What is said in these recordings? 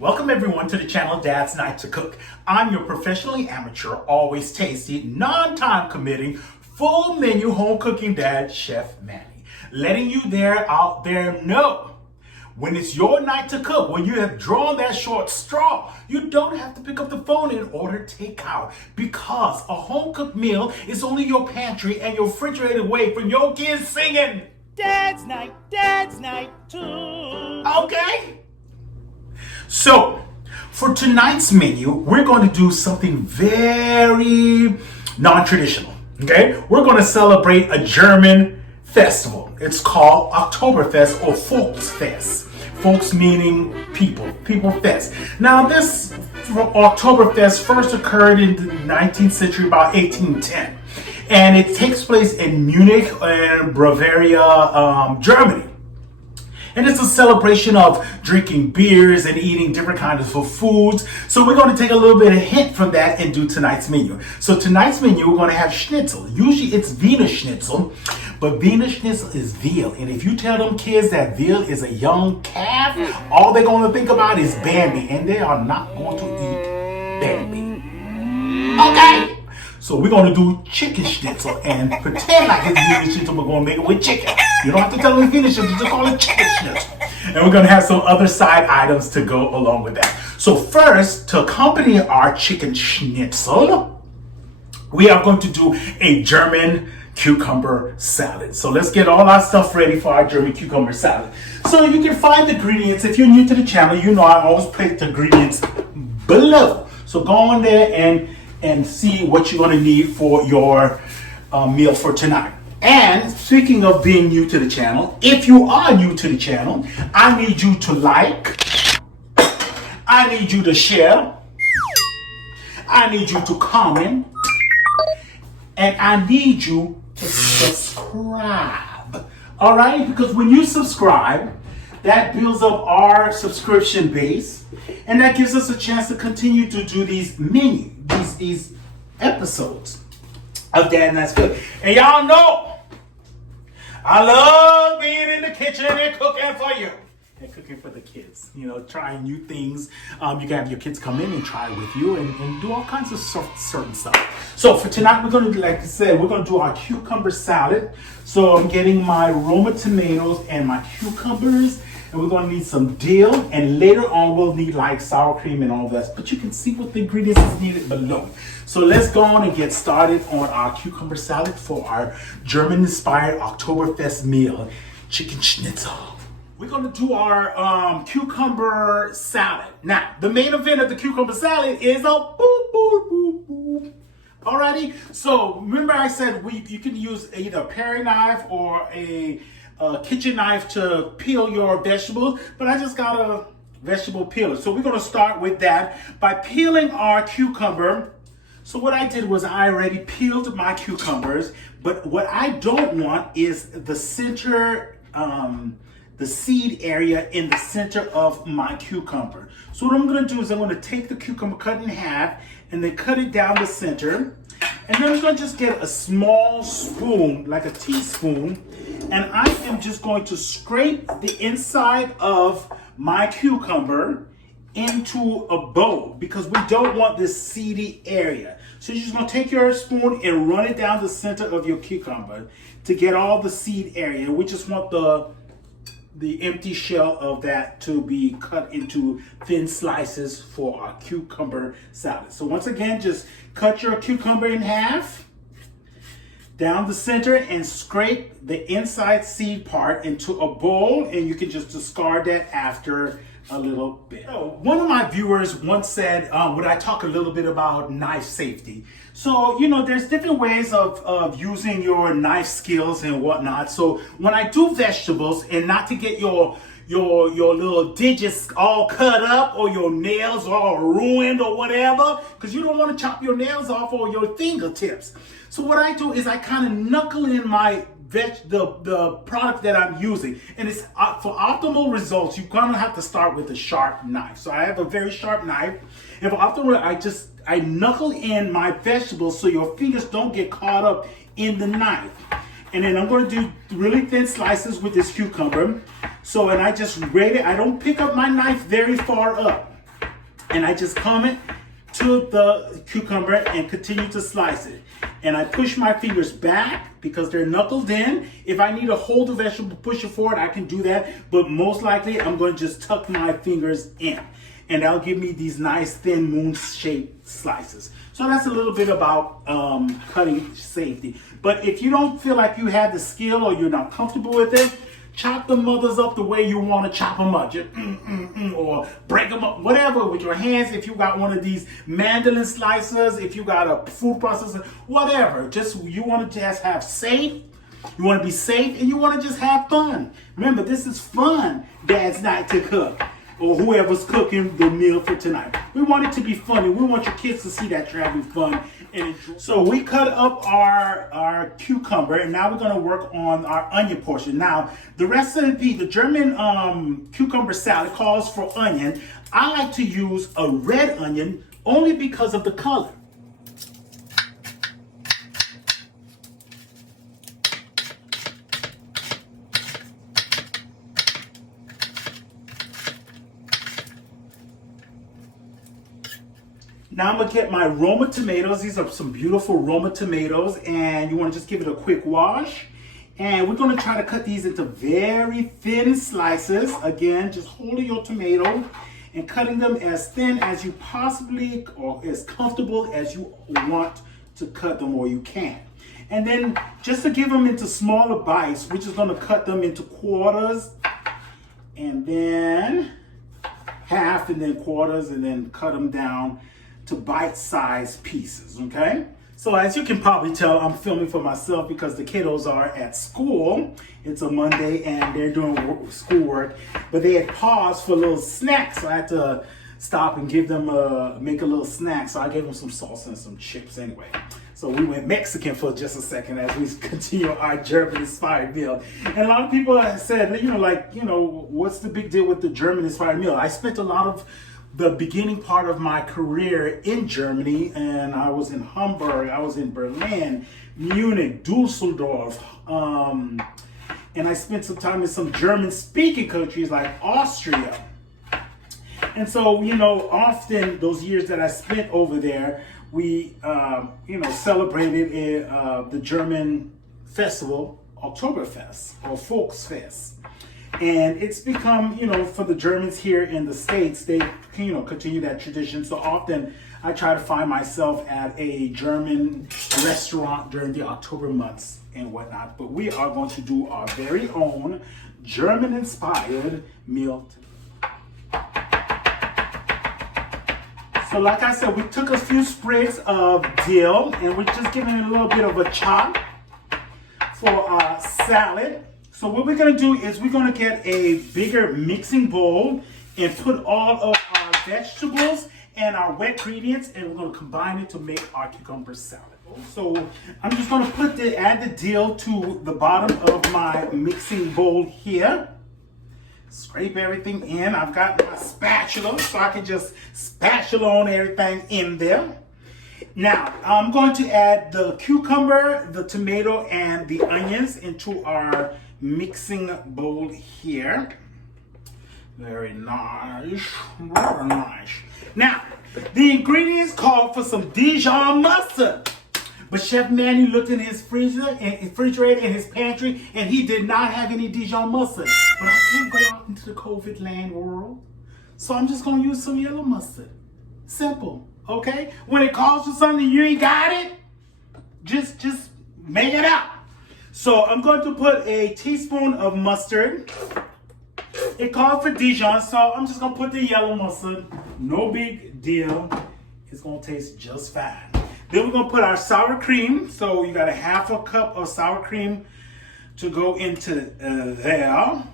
Welcome everyone to the channel Dadznight2cook. I'm your professionally amateur, always tasty, non-time committing, full menu home cooking dad, Chef Manny. Letting you out there know when it's your night to cook, when you have drawn that short straw, you don't have to pick up the phone and order takeout because a home cooked meal is only your pantry and your refrigerator away from your kids singing Dad's Night too. Okay? So, for tonight's menu, we're going to do something very non-traditional, okay? We're going to celebrate a German festival. It's called Oktoberfest or Volksfest. Folks meaning people, People Fest. Now, this Oktoberfest first occurred in the 19th century, about 1810. And it takes place in Munich and Bavaria, Germany. And it's a celebration of drinking beers and eating different kinds of foods. So we're going to take a little bit of hint from that and do tonight's menu. So tonight's menu, we're going to have Schnitzel. Usually it's Wiener Schnitzel, but Wiener Schnitzel is veal. And if you tell them kids that veal is a young calf, all they're going to think about is Bambi. And they are not going to eat Bambi. Okay? So we're going to do chicken schnitzel and pretend like it's Wiener Schnitzel. We're going to make it with chicken. You don't have to tell them Wiener Schnitzel, just call it chicken schnitzel. And we're going to have some other side items to go along with that. So first, to accompany our chicken schnitzel, we are going to do a German cucumber salad. So let's get all our stuff ready for our German cucumber salad. So you can find the ingredients. If you're new to the channel, you know I always put the ingredients below. So go on there and see what you're going to need for your meal for tonight. And speaking of being new to the channel, if you are new to the channel, I need you to like, I need you to share, I need you to comment, and I need you to subscribe. All right? Because when you subscribe, that builds up our subscription base, and that gives us a chance to continue to do these these episodes of Dadznight2cook. And y'all know I love being in the kitchen and cooking for you. And cooking for the kids. You know, trying new things. You can have your kids come in and try with you and do all kinds of certain stuff. So for tonight, we're going to do, like I said, we're going to do our cucumber salad. So I'm getting my Roma tomatoes and my cucumbers. And we're going to need some dill. And later on, we'll need like sour cream and all that. But you can see what the ingredients is needed below. So let's go on and get started on our cucumber salad for our German-inspired Oktoberfest meal, chicken schnitzel. We're going to do our cucumber salad. Now, the main event of the cucumber salad is a boop, boop, boop, boop. Alrighty? So remember I said you can use either a paring knife or a kitchen knife to peel your vegetables, but I just got a vegetable peeler. So we're going to start with that by peeling our cucumber. So what I did was I already peeled my cucumbers, but what I don't want is the center, the seed area in the center of my cucumber. So what I'm going to do is I'm going to take the cucumber, cut in half, and then cut it down the center. And then I'm going to just get a small spoon, like a teaspoon, and I am just going to scrape the inside of my cucumber into a bowl because we don't want this seedy area. So you're just going to take your spoon and run it down the center of your cucumber to get all the seed area. We just want the empty shell of that to be cut into thin slices for our cucumber salad. So once again, just cut your cucumber in half down the center and scrape the inside seed part into a bowl, and you can just discard that after a little bit. So one of my viewers once said, would I talk a little bit about knife safety? So, you know, there's different ways of using your knife skills and whatnot. So when I do vegetables, and not to get your little digits all cut up or your nails all ruined or whatever, because you don't want to chop your nails off or your fingertips. So what I do is I kind of knuckle in my the product that I'm using, and it's for optimal results. You're gonna have to start with a sharp knife. So I have a very sharp knife, and for optimal, I knuckle in my vegetables so your fingers don't get caught up in the knife. And then I'm going to do really thin slices with this cucumber. So, and I just grate it. I don't pick up my knife very far up. And I just come it to the cucumber and continue to slice it. And I push my fingers back because they're knuckled in. If I need to hold the vegetable, push it forward, I can do that. But most likely, I'm going to just tuck my fingers in. And that'll give me these nice thin moon-shaped slices. So that's a little bit about cutting safety. But if you don't feel like you have the skill or you're not comfortable with it, chop the mothers up the way you want to chop them up. Just, or break them up, whatever, with your hands. If you got one of these mandolin slicers, if you got a food processor, whatever. Just you want to just have safe. You want to be safe and you want to just have fun. Remember, this is fun, Dad's Night to Cook. Or whoever's cooking the meal for tonight. We want it to be funny. We want your kids to see that you're having fun and enjoy. So we cut up our cucumber, and now we're going to work on our onion portion. Now, the recipe, the German cucumber salad calls for onion. I like to use a red onion only because of the color. Now I'm gonna get my Roma tomatoes. These are some beautiful Roma tomatoes, and you wanna just give it a quick wash. And we're gonna try to cut these into very thin slices. Again, just holding your tomato and cutting them as thin as you possibly, or as comfortable as you want to cut them, or you can. And then just to give them into smaller bites, we're just gonna cut them into quarters, and then half, and then quarters, and then cut them down to bite-sized pieces, okay? So as you can probably tell, I'm filming for myself because the kiddos are at school. It's a Monday and they're doing schoolwork, but they had paused for a little snack, so I had to stop and give them make a little snack. So I gave them some salsa and some chips anyway. So we went Mexican for just a second as we continue our German-inspired meal. And a lot of people have said, what's the big deal with the German-inspired meal? I spent a lot of the beginning part of my career in Germany, and I was in Hamburg, I was in Berlin, Munich, Dusseldorf, and I spent some time in some German-speaking countries like Austria. And so, often those years that I spent over there, we, celebrated the German festival, Oktoberfest, or Volksfest. And it's become, for the Germans here in the States, they, continue that tradition. So often I try to find myself at a German restaurant during the October months and whatnot. But we are going to do our very own German-inspired meal today. So like I said, we took a few sprigs of dill and we're just giving it a little bit of a chop for our salad. So what we're gonna do is we're gonna get a bigger mixing bowl and put all of our vegetables and our wet ingredients, and we're gonna combine it to make our cucumber salad. So I'm just gonna add the dill to the bottom of my mixing bowl here. Scrape everything in. I've got my spatula, so I can just spatula on everything in there. Now, I'm going to add the cucumber, the tomato, and the onions into our mixing bowl here. Very nice, very nice. Now, the ingredients call for some Dijon mustard. But Chef Manny looked in his refrigerator in his pantry, and he did not have any Dijon mustard. But I can't go out into the COVID land world, so I'm just gonna use some yellow mustard. Simple, okay? When it calls for something you ain't got it, just make it up. So I'm going to put a teaspoon of mustard. It called for Dijon, so I'm just gonna put the yellow mustard. No big deal. It's gonna taste just fine. Then we're gonna put our sour cream. So you got a half a cup of sour cream to go into there.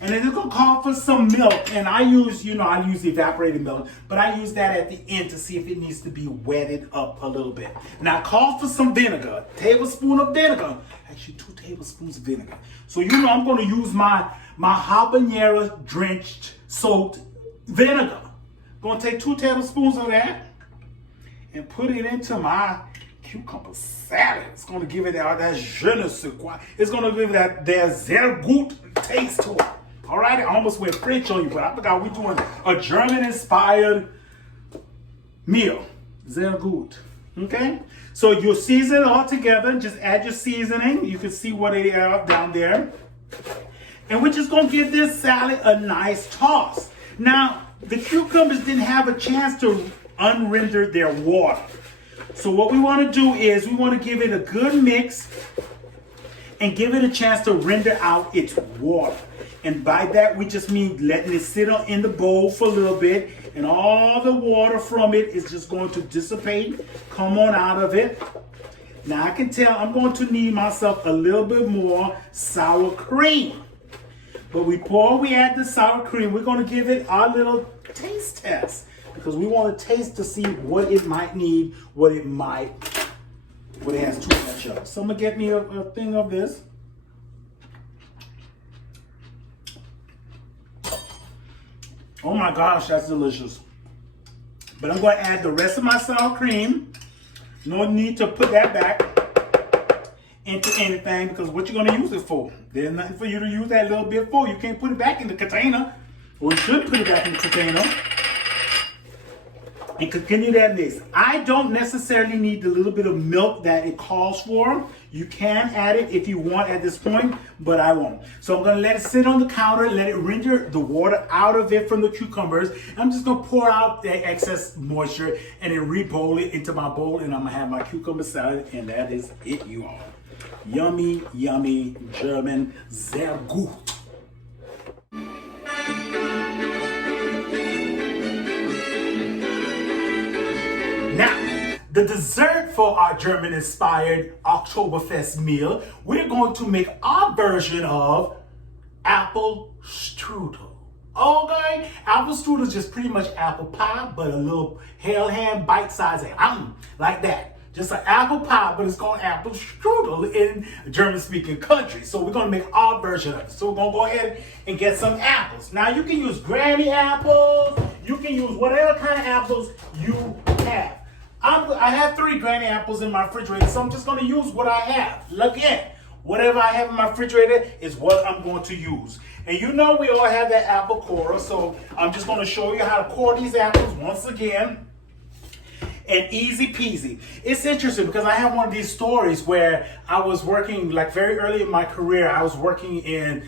And then it's gonna call for some milk. And I use evaporated milk, but I use that at the end to see if it needs to be wetted up a little bit. Now call for some vinegar, tablespoon of vinegar. Actually 2 tablespoons of vinegar. So I'm gonna use my habanero drenched soaked vinegar. I'm gonna take 2 tablespoons of that and put it into my cucumber salad. It's gonna give it that je ne sais quoi. It's gonna give it that sehr gut taste to it. All right, I almost went French on you, but I forgot we're doing a German-inspired meal. Sehr gut. Okay? So you'll season it all together. Just add your seasoning. You can see what they have down there. And we're just going to give this salad a nice toss. Now, the cucumbers didn't have a chance to unrender their water. So what we want to do is we want to give it a good mix and give it a chance to render out its water. And by that, we just mean letting it sit in the bowl for a little bit, and all the water from it is just going to dissipate, come on out of it. Now I can tell I'm going to need myself a little bit more sour cream. But before we add the sour cream, we're going to give it our little taste test, because we want to taste to see what it might need, what it has too much of. So I'm going to get me a thing of this. Oh my gosh, that's delicious. But I'm going to add the rest of my sour cream. No need to put that back into anything, because what you're going to use it for. There's nothing for you to use that little bit for. You can't put it back in the container. Or you should put it back in the container. And continue that mix. I don't necessarily need the little bit of milk that it calls for. You can add it if you want at this point, but I won't. So I'm going to let it sit on the counter, let it render the water out of it from the cucumbers. I'm just going to pour out the excess moisture and then re-bowl it into my bowl, and I'm going to have my cucumber salad, and that is it, you all. Yummy, yummy German, sehr gut. Now, the dessert for our German-inspired Oktoberfest meal, we're going to make our version of apple strudel. Okay? Apple strudel is just pretty much apple pie, but a little hell ham bite-sized, like that. Just an apple pie, but it's called apple strudel in German-speaking countries. So we're going to make our version of it. So we're going to go ahead and get some apples. Now, you can use granny apples. You can use whatever kind of apples you have. I have 3 granny apples in my refrigerator, so I'm just going to use what I have. Again, whatever I have in my refrigerator is what I'm going to use. And you know we all have that apple corer, so I'm just going to show you how to core these apples once again. And easy peasy. It's interesting because I have one of these stories where I was working, like very early in my career, I was working in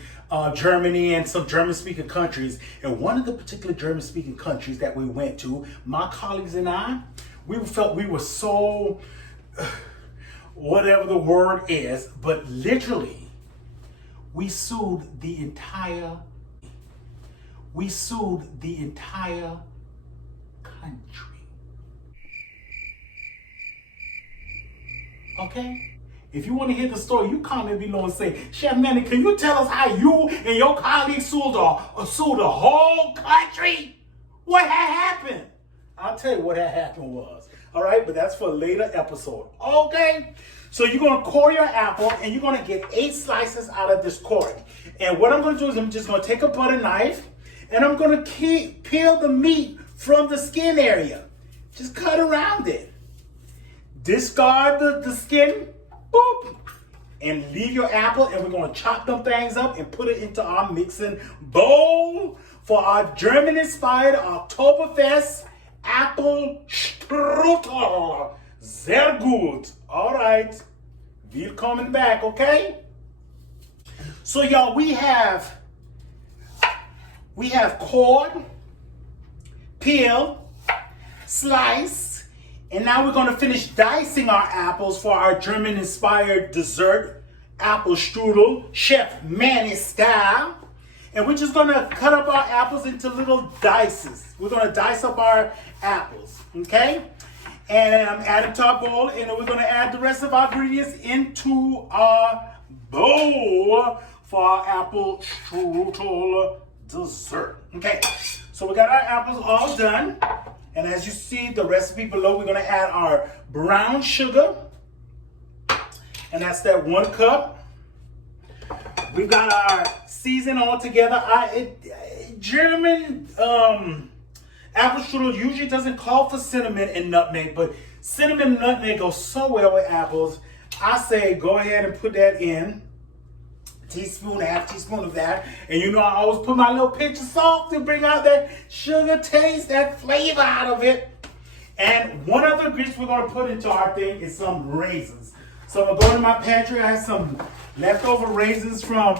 Germany and some German-speaking countries. And one of the particular German-speaking countries that we went to, my colleagues and I, we felt we were so, whatever the word is, but literally, we sued the entire country. Okay? If you want to hear the story, you comment below and say, Chef Manny, can you tell us how you and your colleagues sued the whole country? What had happened? I'll tell you what had happened was. All right, but that's for a later episode. Okay? So you're going to core your apple, and you're going to get 8 slices out of this core. And what I'm going to do is I'm just going to take a butter knife, and I'm going to peel the meat from the skin area. Just cut around it. Discard the skin, boop, and leave your apple, and we're going to chop them things up and put it into our mixing bowl for our German-inspired Oktoberfest apple strudel. Sehr gut. All right. Willkommen back, okay? So, y'all, we have cored, peeled, sliced, and now we're going to finish dicing our apples for our German-inspired dessert, apple strudel, Chef Manny style. And we're just going to cut up our apples into little dices. We're going to dice up our apples, okay? And add them to our bowl, and then we're going to add the rest of our ingredients into our bowl for our apple strudel dessert. Okay, so we got our apples all done. And as you see the recipe below, we're going to add our brown sugar. And that's that 1 cup. We've got our season all together. German apple strudel usually doesn't call for cinnamon and nutmeg, but cinnamon and nutmeg go so well with apples. I say go ahead and put that in. teaspoon, half teaspoon of that. And you know, I always put my little pinch of salt to bring out that sugar taste, that flavor out of it. And one other ingredient we're going to put into our thing is some raisins. So I'm going to go in my pantry. I have some leftover raisins from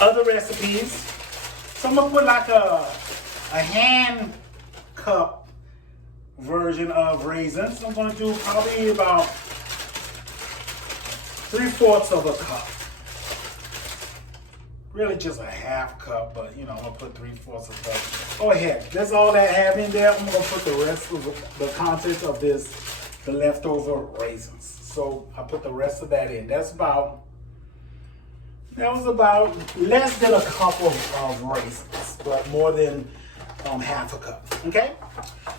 other recipes. So I'm going to put like a hand cup version of raisins. I'm going to do probably about 3/4 of a cup. Really just a half cup, but you know, I'm gonna put 3/4 of a cup. Go ahead. That's all that I have in there. I'm gonna put the rest of the contents of this, the leftover raisins. So I put the rest of that in. That was about less than a cup of raisins, but more than half a cup. Okay.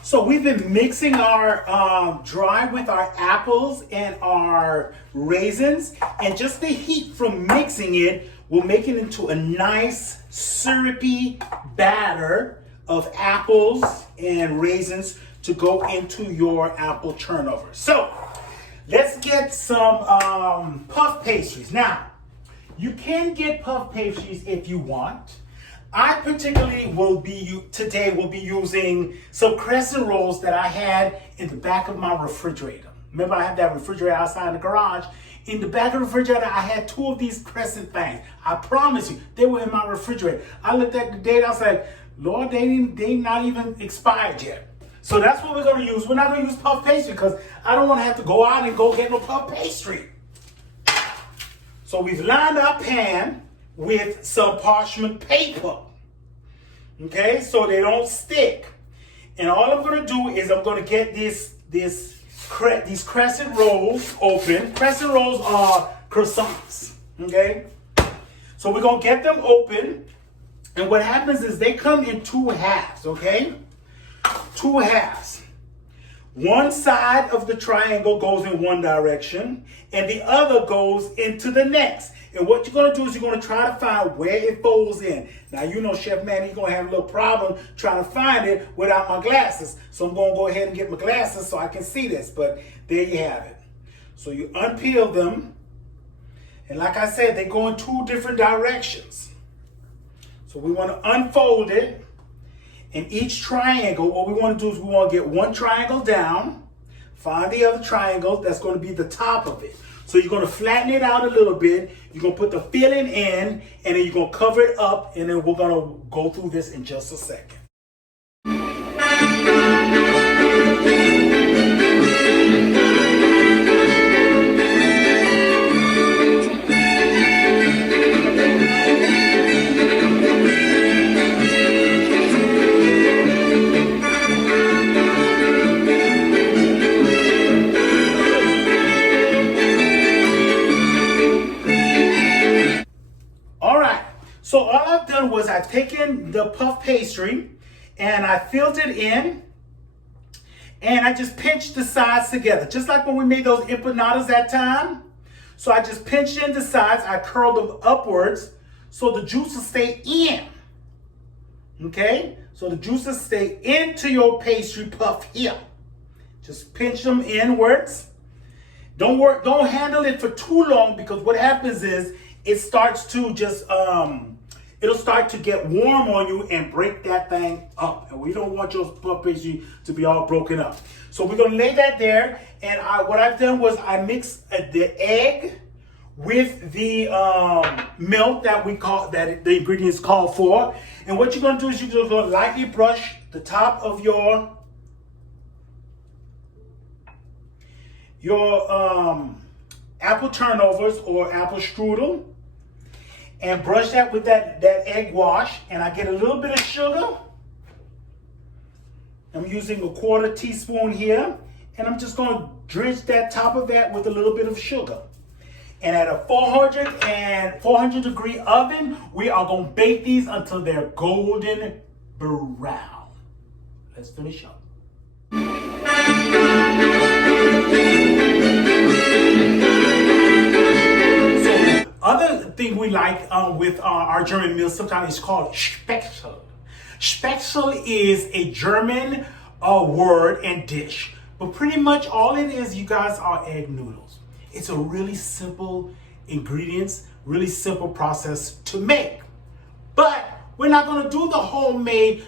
So we've been mixing our dry with our apples and our raisins, and just the heat from mixing it will make it into a nice syrupy batter of apples and raisins to go into your apple turnover. So let's get some puff pastries. Now, you can get puff pastries if you want. I particularly will be using some crescent rolls that I had in the back of my refrigerator. Remember, I have that refrigerator outside in the garage. In the back of the refrigerator, I had 2 of these crescent things. I promise you, they were in my refrigerator. I looked at the date, I was like, Lord, they not even expired yet. So that's what we're gonna use. We're not gonna use puff pastry because I don't wanna have to go out and go get no puff pastry. So we've lined our pan with some parchment paper, okay, so they don't stick. And all I'm gonna do is I'm gonna get these crescent rolls open. Crescent rolls are croissants, okay? So we're gonna get them open, and what happens is they come in 2 halves, okay? 2 halves. One side of the triangle goes in one direction, and the other goes into the next. And what you're gonna do is you're gonna try to find where it folds in. Now, you know, Chef Manny, you're gonna have a little problem trying to find it without my glasses. So I'm gonna go ahead and get my glasses so I can see this, but there you have it. So you unpeel them, and like I said, they go in 2 different directions. So we wanna unfold it, and each triangle, what we wanna do is we wanna get one triangle down, find the other triangle that's gonna be the top of it. So you're gonna flatten it out a little bit, you're gonna put the filling in, and then you're gonna cover it up, and then we're gonna go through this in just a second. So all I've done was I've taken the puff pastry and I filled it in, and I just pinched the sides together, just like when we made those empanadas that time. So I just pinched in the sides, I curled them upwards so the juices stay in. Okay? So the juices stay into your pastry puff here. Just pinch them inwards. Don't handle it for too long, because what happens is it starts to just it'll start to get warm on you and break that thing up. And we don't want your puff pastry to be all broken up. So we're gonna lay that there. And what I've done was I mixed the egg with the milk that the ingredients call for. And what you're gonna do is you're just gonna lightly brush the top of your apple turnovers or apple strudel, and brush that with that egg wash. And I get a little bit of sugar. I'm using a 1/4 teaspoon here, and I'm just going to drench that top of that with a little bit of sugar. And at a 400 degree oven, we are going to bake these until they're golden brown. Let's finish up. Other thing we like with our German meals sometimes is called Spaetzel. Spaetzel is a German word and dish, but pretty much all it is, you guys, are egg noodles. It's a really simple ingredients, really simple process to make. But we're not going to do the homemade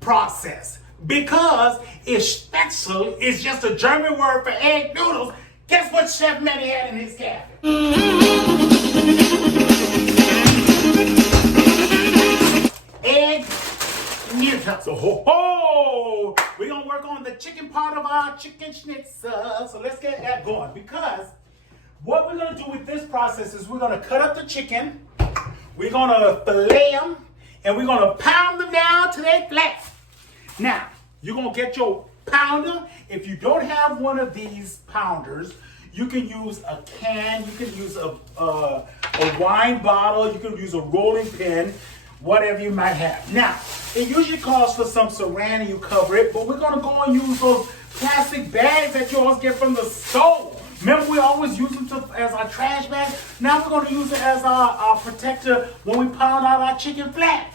process because if Spaetzel is just a German word for egg noodles, guess what Chef Manny had in his cabinet? Egg noodles. So we're going to work on the chicken part of our chicken schnitzel. So let's get that going, because what we're going to do with this process is we're going to cut up the chicken, we're going to fillet them, and we're going to pound them down till they flat. Now, you're going to get your pounder. If you don't have one of these pounders, you can use a can, you can use a wine bottle, you can use a rolling pin, whatever you might have. Now, it usually calls for some saran and you cover it, but we're going to go and use those plastic bags that you always get from the store. Remember, we always use them as our trash bag? Now we're going to use it as our protector when we pound out our chicken flat.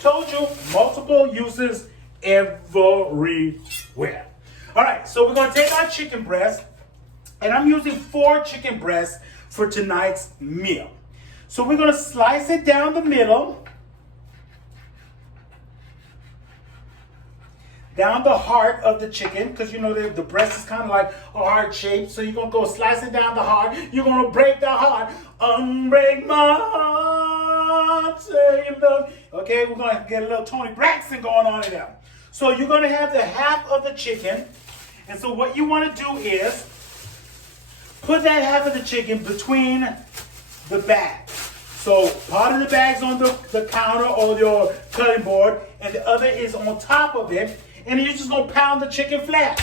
Told you, multiple uses everywhere. All right, so we're going to take our chicken breast, and I'm using 4 chicken breasts for tonight's meal. So we're going to slice it down the middle, down the heart of the chicken, because you know the breast is kind of like a heart shape. So you're going to go slice it down the heart. You're going to break the heart. Unbreak my heart. Say you love. Okay, we're going to get a little Tony Braxton going on in there. So you're going to have the half of the chicken. And so what you want to do is put that half of the chicken between the bags. So part of the bag's on the counter or your cutting board, and the other is on top of it. And you're just going to pound the chicken flat.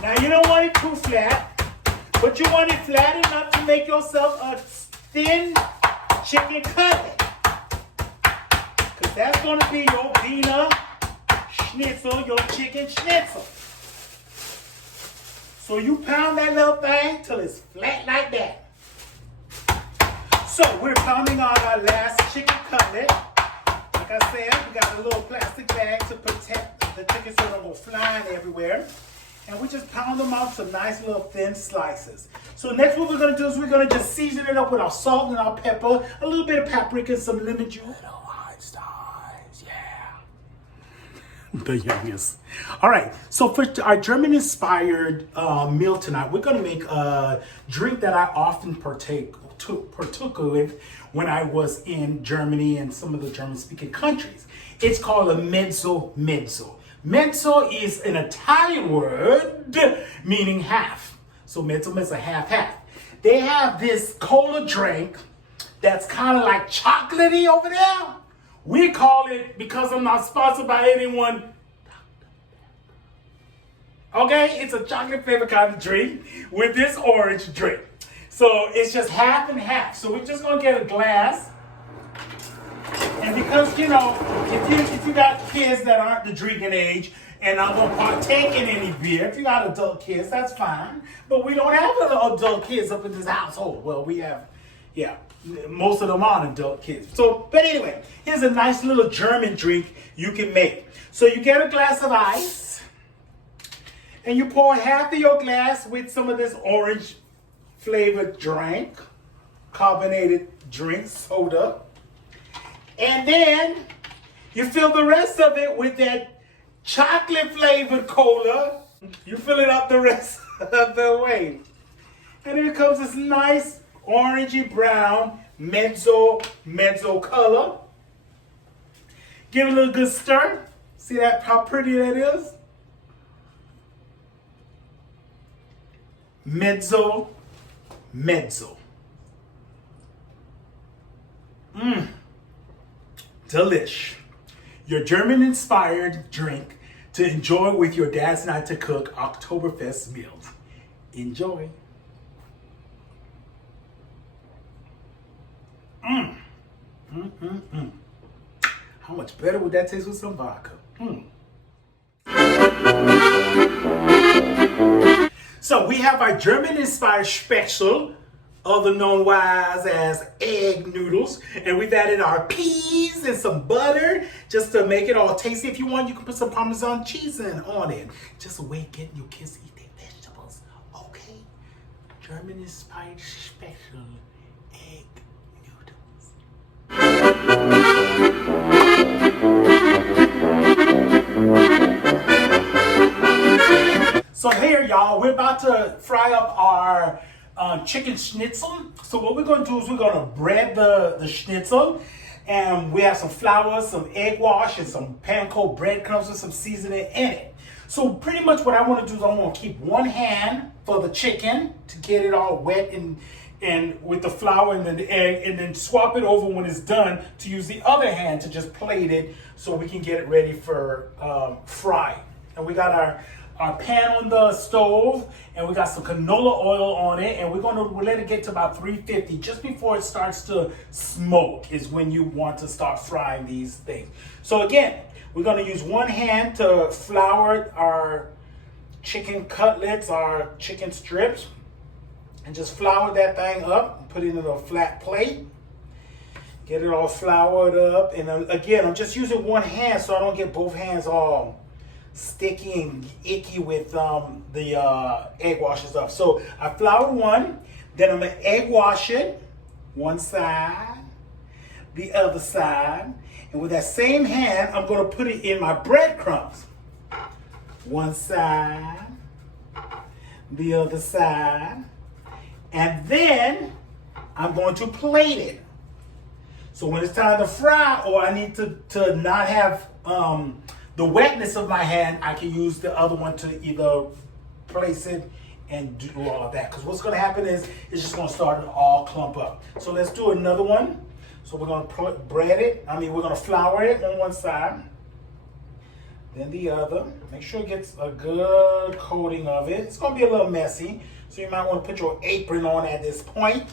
Now, you don't want it too flat, but you want it flat enough to make yourself a thin chicken cutlet. Because that's going to be your Wiener Schnitzel, your chicken schnitzel. So you pound that little thing till it's flat like that. So we're pounding on our last chicken cutlet. Like I said, we got a little plastic bag to protect the chicken so it don't go flying everywhere. And we just pound them out to nice little thin slices. So next what we're going to do is we're going to just season it up with our salt and our pepper, a little bit of paprika and some lemon juice. Little Einsteins, yeah. The youngest. All right, so for our German-inspired meal tonight, we're going to make a drink that I often partook with when I was in Germany and some of the German-speaking countries. It's called a Mezzo-Mezzo. Mezzo is an Italian word meaning half. So Mezzo-Mezzo, half-half. They have this cola drink that's kind of like chocolatey over there. We call it, because I'm not sponsored by anyone, okay, it's a chocolate flavored kind of drink with this orange drink. So it's just half and half. So we're just gonna get a glass. And because, you know, if you got kids that aren't the drinking age and I'm gonna partake in any beer, if you got adult kids, that's fine. But we don't have adult kids up in this household. Well, we have, yeah, most of them aren't adult kids. So, but anyway, here's a nice little German drink you can make. So you get a glass of ice and you pour half of your glass with some of this orange flavored drink, carbonated drink, soda. And then you fill the rest of it with that chocolate flavored cola. You fill it up the rest of the way. And here comes this nice orangey brown mezzo color. Give it a little good stir. See that, how pretty that is? Mezzo. Delish. Your German-inspired drink to enjoy with your Dadznight2cook Oktoberfest meals. Enjoy. How much better would that taste with some vodka? So we have our German-inspired Spaetzel other known wise as egg noodles. And we've added our peas and some butter just to make it all tasty. If you want, you can put some Parmesan cheese on it. Just a way of getting your kids to eat their vegetables. Okay. German inspired special egg noodles. So here, y'all, we're about to fry up our chicken schnitzel. So what we're going to do is we're going to bread the schnitzel, and we have some flour, some egg wash, and some Panko breadcrumbs with some seasoning in it. So pretty much what I want to do is I want to keep one hand for the chicken to get it all wet and with the flour and then the egg, and then swap it over when it's done to use the other hand to just plate it so we can get it ready for fry. And we got our pan on the stove, and we got some canola oil on it, and we'll let it get to about 350. Just before it starts to smoke is when you want to start frying these things. So again, we're gonna use one hand to flour our chicken cutlets, our chicken strips, and just flour that thing up and put it in a flat plate. Get it all floured up, and again, I'm just using one hand so I don't get both hands all sticky and icky with the egg wash and stuff. So I floured one, then I'm gonna egg wash it, one side, the other side, and with that same hand, I'm gonna put it in my breadcrumbs. One side, the other side, and then I'm going to plate it. So when it's time to fry, or I need to not have the wetness of my hand, I can use the other one to either place it and do all of that. Because what's going to happen is it's just going to start to all clump up. So let's do another one. So we're going to bread it. We're going to flour it on one side, then the other. Make sure it gets a good coating of it. It's going to be a little messy, so you might want to put your apron on at this point,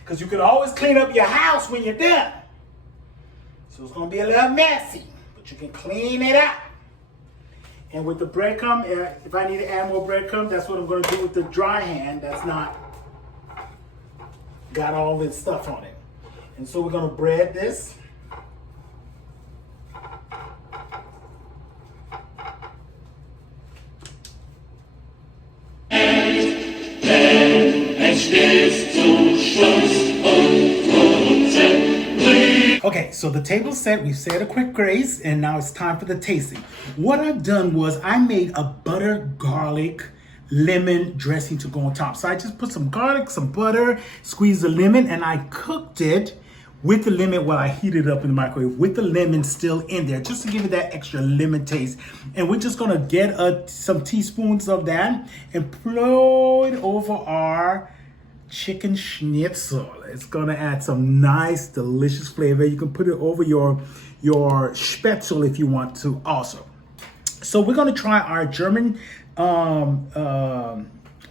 because you can always clean up your house when you're done. So it's going to be a little messy, you can clean it up. And with the breadcrumb, if I need to add more breadcrumb, that's what I'm going to do with the dry hand that's not got all this stuff on it. And so we're going to bread this. Okay, so the table's set. We've said a quick grace, and now it's time for the tasting. What I've done was I made a butter garlic lemon dressing to go on top. So I just put some garlic, some butter, squeezed the lemon, and I cooked it with the lemon while I heated it up in the microwave with the lemon still in there, just to give it that extra lemon taste. And we're just gonna get some teaspoons of that and pour it over our chicken schnitzel. It's gonna add some nice, delicious flavor. You can put it over your Spaetzel if you want to also. So we're gonna try our German, our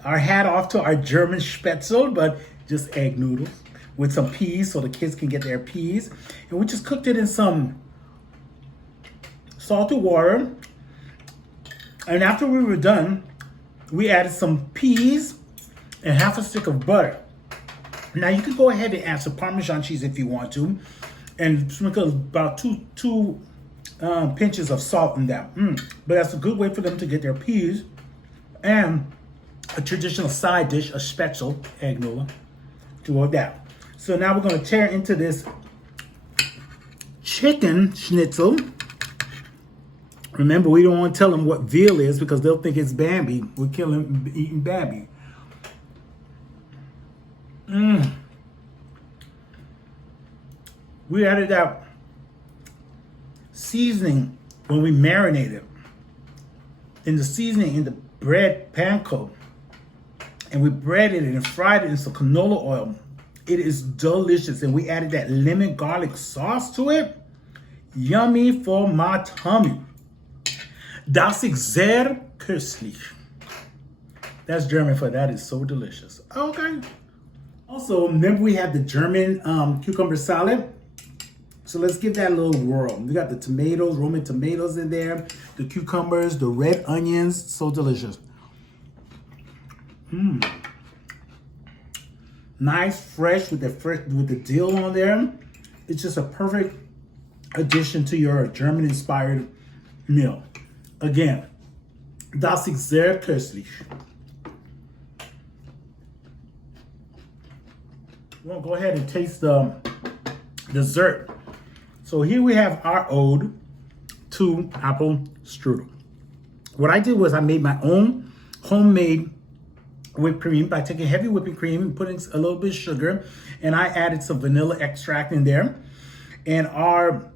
hat off to our German Spaetzel, but just egg noodles with some peas so the kids can get their peas. And we just cooked it in some salted water. And after we were done, we added some peas and half a stick of butter. Now you can go ahead and add some Parmesan cheese if you want to, and sprinkle about two pinches of salt in that. But that's a good way for them to get their peas, and a traditional side dish, a Spaetzel egg noodle, to all that. So now we're going to tear into this chicken schnitzel. Remember, we don't want to tell them what veal is because they'll think it's Bambi. We're eating Bambi. We added that seasoning when we marinated in the seasoning in the bread panko, and we breaded it and fried it in some canola oil. It is delicious, and we added that lemon garlic sauce to it. Yummy for my tummy. Das ist sehr köstlich. That's German for that is so delicious. Okay. Also, remember we have the German cucumber salad. So let's give that a little whirl. We got the tomatoes, Roma tomatoes in there, the cucumbers, the red onions, so delicious. Nice, fresh with the dill on there. It's just a perfect addition to your German-inspired meal. Again, das ist sehr köstlich. We'll go ahead and taste the dessert. So here we have our ode to apple strudel. What I did was I made my own homemade whipped cream by taking heavy whipping cream and putting a little bit of sugar, and I added some vanilla extract in there. And our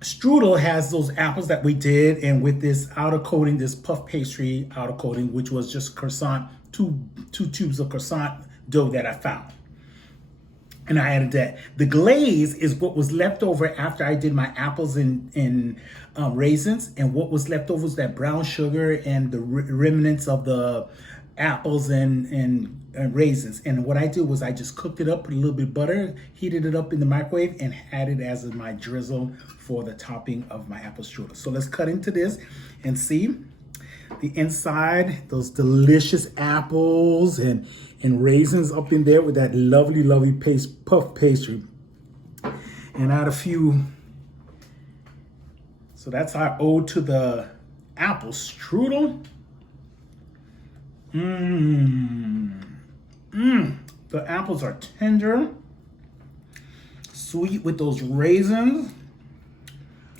strudel has those apples that we did, and with this outer coating, this puff pastry outer coating, which was just croissant, two tubes of croissant dough that I found. And I added that. The glaze is what was left over after I did my apples and raisins, and what was left over was that brown sugar and the remnants of the apples and raisins. And what I did was I just cooked it up, put a little bit of butter, heated it up in the microwave, and had it as my drizzle for the topping of my apple strudel. So let's cut into this and see the inside, those delicious apples and raisins up in there with that lovely, lovely puff pastry. And add a few. So that's our ode to the apple strudel. The apples are tender, sweet with those raisins,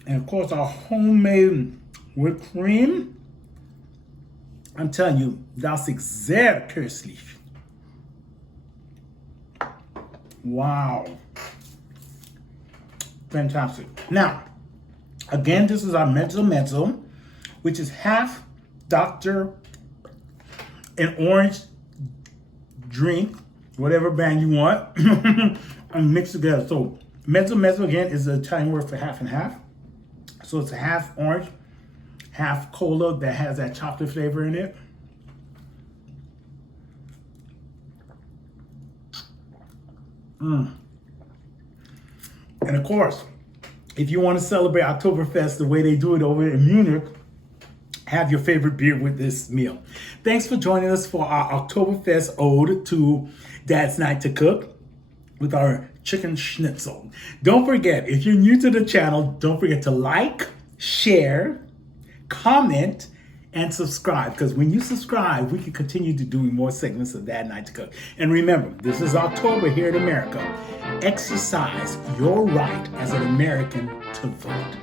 and of course our homemade whipped cream. I'm telling you, das ist sehr köstlich. Wow. Fantastic. Now, again, this is our Mezzo-Mezzo, which is half Dr. an orange drink, whatever brand you want, and mix together. So Mezzo-Mezzo, again, is the Italian word for half and half. So it's a half orange, half cola that has that chocolate flavor in it. And of course, if you want to celebrate Oktoberfest the way they do it over in Munich, have your favorite beer with this meal. Thanks for joining us for our Oktoberfest ode to Dadznight2cook with our chicken schnitzel. Don't forget, if you're new to the channel, don't forget to like, share, comment, and subscribe, because when you subscribe, we can continue to doing more segments of Dadznight2cook. And remember, this is October here in America. Exercise your right as an American to vote.